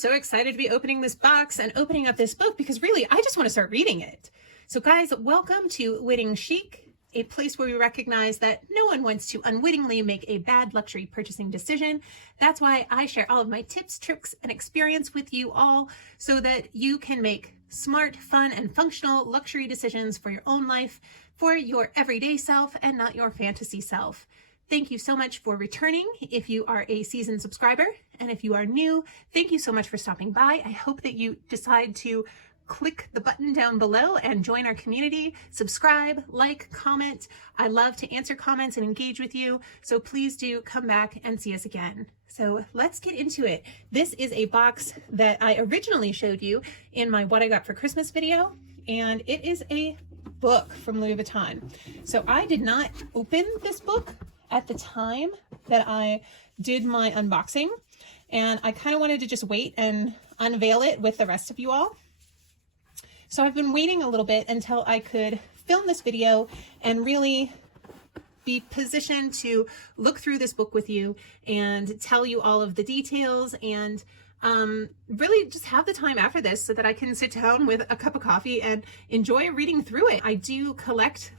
so excited to be opening this box and opening up this book because really, I just want to start reading it. So guys, welcome to Witting Chic, a place where we recognize that no one wants to unwittingly make a bad luxury purchasing decision. That's why I share all of my tips, tricks, and experience with you all so that you can make smart, fun, and functional luxury decisions for your own life, for your everyday self, and not your fantasy self. Thank you so much for returning if you are a seasoned subscriber. And if you are new, thank you so much for stopping by. I hope that you decide to click the button down below and join our community. Subscribe, like, comment. I love to answer comments and engage with you. So please do come back and see us again. So let's get into it. This is a box that I originally showed you in my What I Got for Christmas video, and it is a book from Louis Vuitton. So I did not open this book at the time that I did my unboxing, and I kind of wanted to just wait and unveil it with the rest of you all. So I've been waiting a little bit until I could film this video and really be positioned to look through this book with you and tell you all of the details, and really just have the time after this so that I can sit down with a cup of coffee and enjoy reading through it. I do collect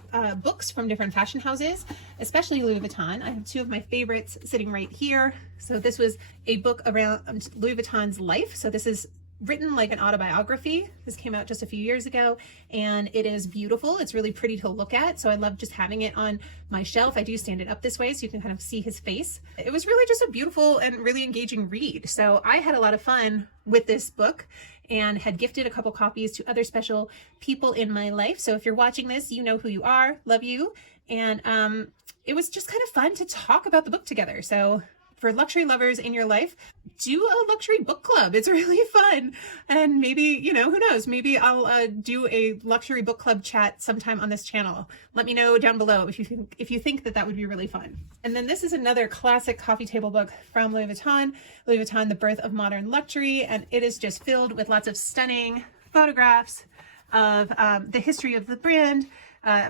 books from different fashion houses, especially Louis Vuitton. I have two of my favorites sitting right here. So this was a book around Louis Vuitton's life. So this is written like an autobiography. This came out just a few years ago, and it is beautiful. It's really pretty to look at. So I love just having it on my shelf. I do stand it up this way so you can kind of see his face. It was really just a beautiful and really engaging read. So I had a lot of fun with this book and had gifted a couple copies to other special people in my life. So if you're watching this, you know who you are, love you. And it was just kind of fun to talk about the book together. So for luxury lovers in your life, do a luxury book club. It's really fun. And maybe, you know, who knows, maybe I'll do a luxury book club chat sometime on this channel. Let me know down below if you think that would be really fun. And then this is another classic coffee table book from Louis Vuitton, The Birth of Modern Luxury. And it is just filled with lots of stunning photographs of the history of the brand,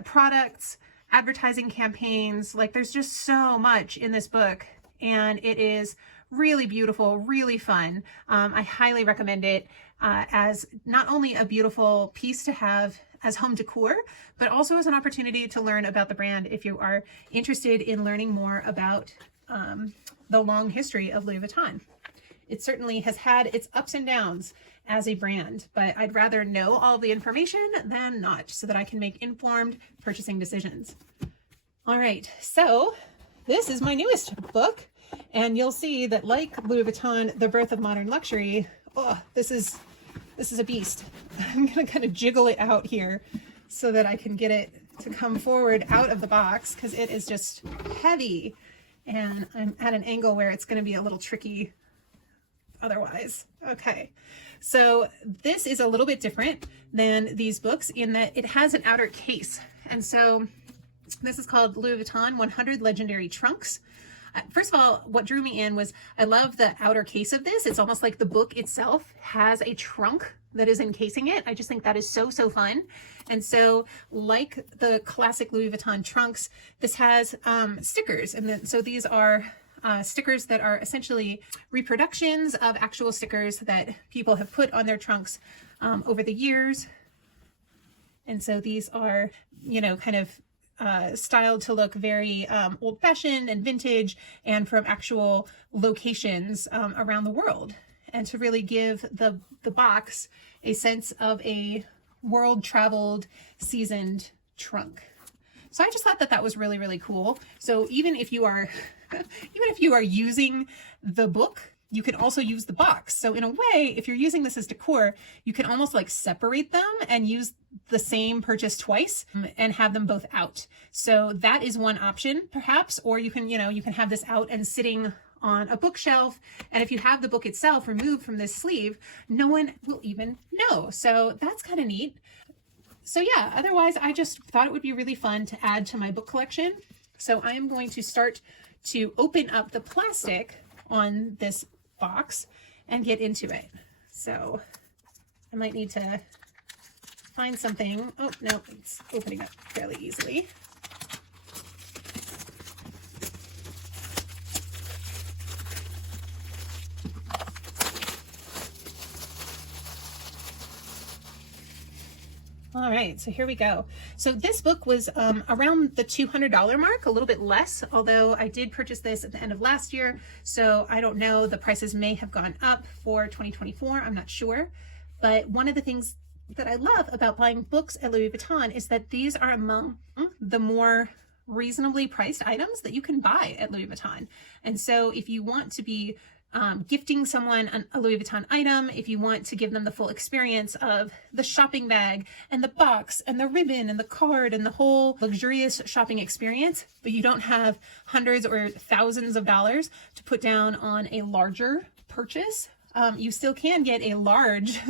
products, advertising campaigns. Like, there's just so much in this book. And it is really beautiful, really fun. I highly recommend it as not only a beautiful piece to have as home decor, but also as an opportunity to learn about the brand if you are interested in learning more about the long history of Louis Vuitton. It certainly has had its ups and downs as a brand, but I'd rather know all the information than not, so that I can make informed purchasing decisions. All right, so this is my newest book. And you'll see that, like Louis Vuitton, The Birth of Modern Luxury, oh, this is a beast. I'm gonna kind of jiggle it out here so that I can get it to come forward out of the box, because it is just heavy. And I'm at an angle where it's gonna be a little tricky otherwise. Okay, so this is a little bit different than these books in that it has an outer case. And so this is called Louis Vuitton 100 Legendary Trunks. First of all, what drew me in was I love the outer case of this. It's almost like the book itself has a trunk that is encasing it. I just think that is so fun. And so, like the classic Louis Vuitton trunks, this has stickers. And then, so these are stickers that are essentially reproductions of actual stickers that people have put on their trunks over the years. And so these are, you know, kind of styled to look very old-fashioned and vintage, and from actual locations around the world, and to really give the box a sense of a world-traveled, seasoned trunk. So I just thought that was really cool. So even if you are using the book, you can also use the box. So in a way, if you're using this as decor, you can almost like separate them and use the same purchase twice and have them both out. So that is one option perhaps, or you can have this out and sitting on a bookshelf. And if you have the book itself removed from this sleeve, no one will even know. So that's kind of neat. So yeah, otherwise I just thought it would be really fun to add to my book collection. So I am going to start to open up the plastic on this box and get into it. So I might need to find something. Oh no, it's opening up fairly easily. All right, so here we go. So this book was around the $200 mark, a little bit less, although I did purchase this at the end of last year. So I don't know, the prices may have gone up for 2024, I'm not sure. But one of the things that I love about buying books at Louis Vuitton is that these are among the more reasonably priced items that you can buy at Louis Vuitton. And so if you want to be gifting someone a Louis Vuitton item, if you want to give them the full experience of the shopping bag and the box and the ribbon and the card and the whole luxurious shopping experience, but you don't have hundreds or thousands of dollars to put down on a larger purchase, you still can get a large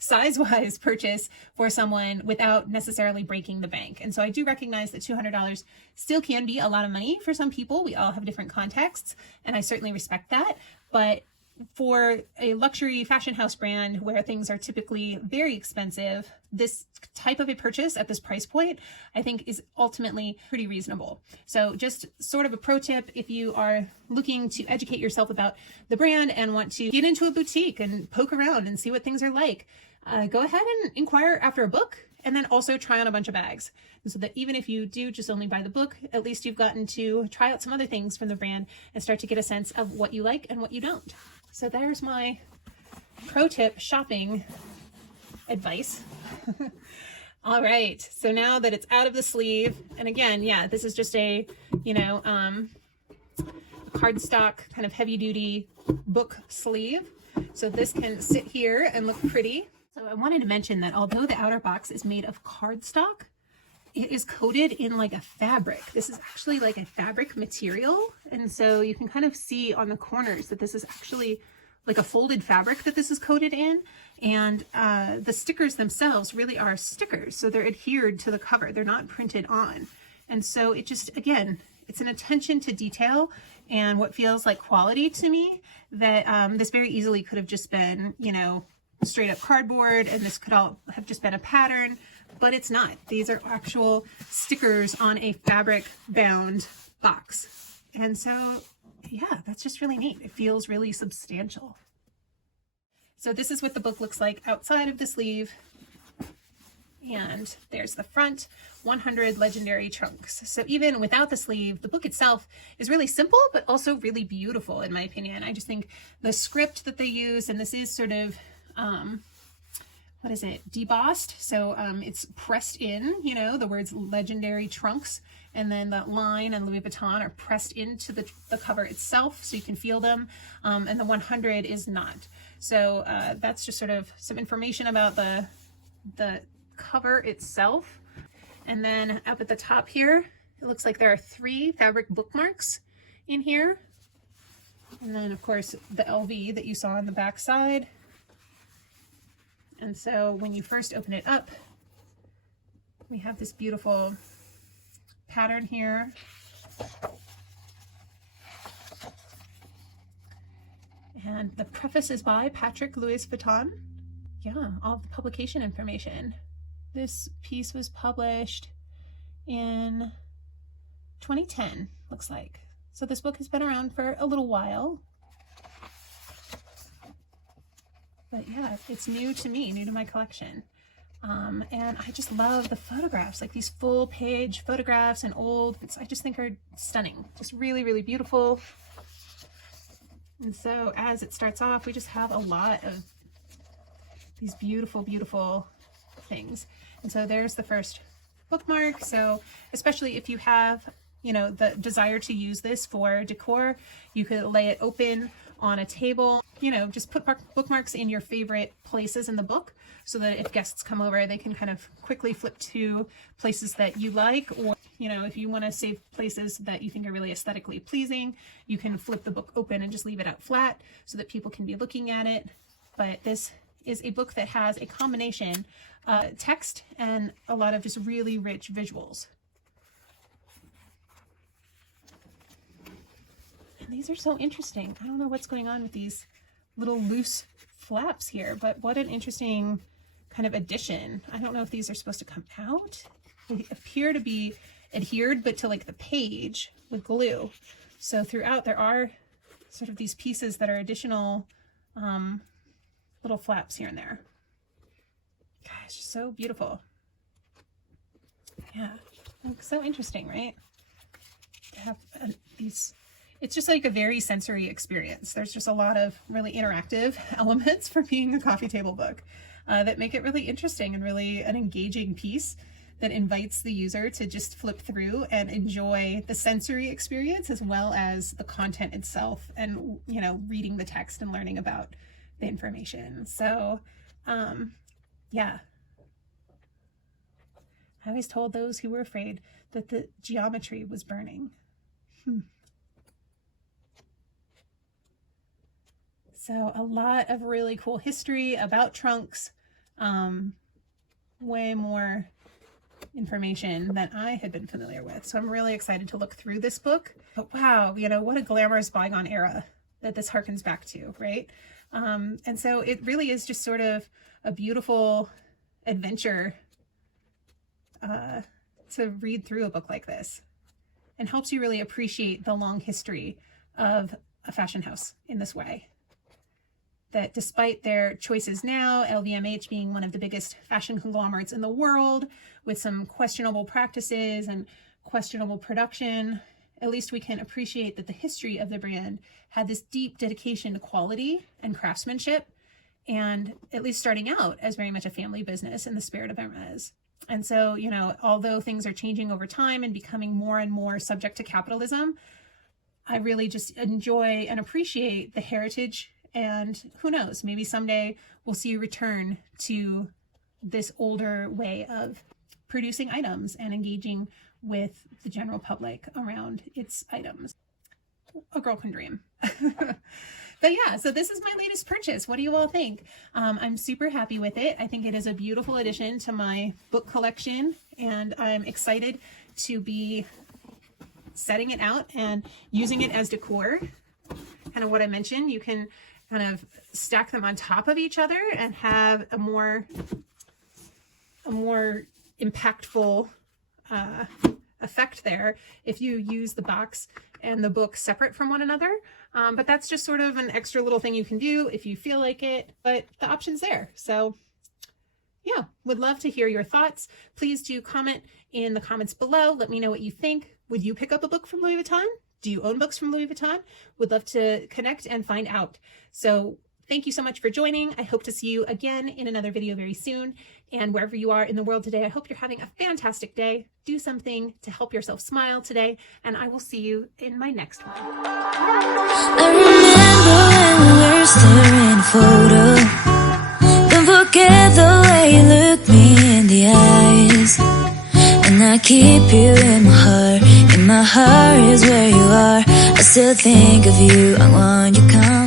size-wise purchase for someone without necessarily breaking the bank. And so I do recognize that $200 still can be a lot of money for some people. We all have different contexts, and I certainly respect that. But for a luxury fashion house brand where things are typically very expensive, this type of a purchase at this price point, I think, is ultimately pretty reasonable. So just sort of a pro tip, if you are looking to educate yourself about the brand and want to get into a boutique and poke around and see what things are like, go ahead and inquire after a book and then also try on a bunch of bags. And so that even if you do just only buy the book, at least you've gotten to try out some other things from the brand and start to get a sense of what you like and what you don't. So there's my pro tip shopping advice. All right, so now that it's out of the sleeve, and again, yeah, this is just a, cardstock kind of heavy duty book sleeve. So this can sit here and look pretty. So I wanted to mention that although the outer box is made of cardstock, it is coated in like a fabric. This is actually like a fabric material. And so you can kind of see on the corners that this is actually like a folded fabric that this is coated in. And the stickers themselves really are stickers. So they're adhered to the cover. They're not printed on. And so it just, again, it's an attention to detail and what feels like quality to me that this very easily could have just been, straight up cardboard, and this could all have just been a pattern, but it's not. These are actual stickers on a fabric bound box. And so, yeah, that's just really neat. It feels really substantial. So this is what the book looks like outside of the sleeve. And there's the front, 100 Legendary Trunks. So even without the sleeve, the book itself is really simple, but also really beautiful in my opinion. I just think the script that they use, and this is sort of, what is it, debossed, so it's pressed in, the words Legendary Trunks and then that line and Louis Vuitton are pressed into the cover itself, so you can feel them, and the 100 is not. So that's just sort of some information about the cover itself. And then up at the top here, it looks like there are 3 fabric bookmarks in here, and then of course the LV that you saw on the back side. And so when you first open it up, we have this beautiful pattern here. And the preface is by Patrick Louis Vuitton. Yeah, all the publication information. This piece was published in 2010, looks like. So this book has been around for a little while. But yeah, it's new to me, new to my collection. And I just love the photographs, like these full page photographs and I just think are stunning. Just really, really beautiful. And so as it starts off, we just have a lot of these beautiful, beautiful things. And so there's the first bookmark. So especially if you have, the desire to use this for decor, you could lay it open on a table, just put bookmarks in your favorite places in the book so that if guests come over, they can kind of quickly flip to places that you like, or, if you want to save places that you think are really aesthetically pleasing, you can flip the book open and just leave it out flat so that people can be looking at it. But this is a book that has a combination text and a lot of just really rich visuals. And these are so interesting. I don't know what's going on with these little loose flaps here, but what an interesting kind of addition. I don't know if these are supposed to come out. They appear to be adhered, but to like the page with glue. So throughout there are sort of these pieces that are additional little flaps here and there. Gosh, so beautiful. Yeah, so interesting, right? To have these, it's just like a very sensory experience. There's just a lot of really interactive elements for being a coffee table book that make it really interesting and really an engaging piece that invites the user to just flip through and enjoy the sensory experience as well as the content itself, and, you know, reading the text and learning about the information. So yeah, I always told those who were afraid that the geometry was burning. So a lot of really cool history about trunks, way more information than I had been familiar with. So I'm really excited to look through this book. But wow, you know, what a glamorous bygone era that this harkens back to, right? And so it really is just sort of a beautiful adventure to read through a book like this, and helps you really appreciate the long history of a fashion house in this way. That despite their choices now, LVMH being one of the biggest fashion conglomerates in the world with some questionable practices and questionable production, at least we can appreciate that the history of the brand had this deep dedication to quality and craftsmanship, and at least starting out as very much a family business in the spirit of Hermes. And so, you know, although things are changing over time and becoming more and more subject to capitalism, I really just enjoy and appreciate the heritage. And who knows, maybe someday we'll see a return to this older way of producing items and engaging with the general public around its items. A girl can dream. But yeah, so this is my latest purchase. What do you all think? I'm super happy with it. I think it is a beautiful addition to my book collection, and I'm excited to be setting it out and using it as decor. Kind of what I mentioned, you can kind of stack them on top of each other and have a more impactful effect there if you use the box and the book separate from one another. But that's just sort of an extra little thing you can do if you feel like it, but the option's there. So yeah, would love to hear your thoughts. Please do comment in the comments below. Let me know what you think. Would you pick up a book from Louis Vuitton? Do you own books from Louis Vuitton? Would love to connect and find out. So thank you so much for joining. I hope to see you again in another video very soon. And wherever you are in the world today, I hope you're having a fantastic day. Do something to help yourself smile today, and I will see you in my next one. I remember when we were staring at a photo. Don't forget the way you look me in the eyes. And I keep you in my heart. In my heart is where you are. I still think of you. I want you come.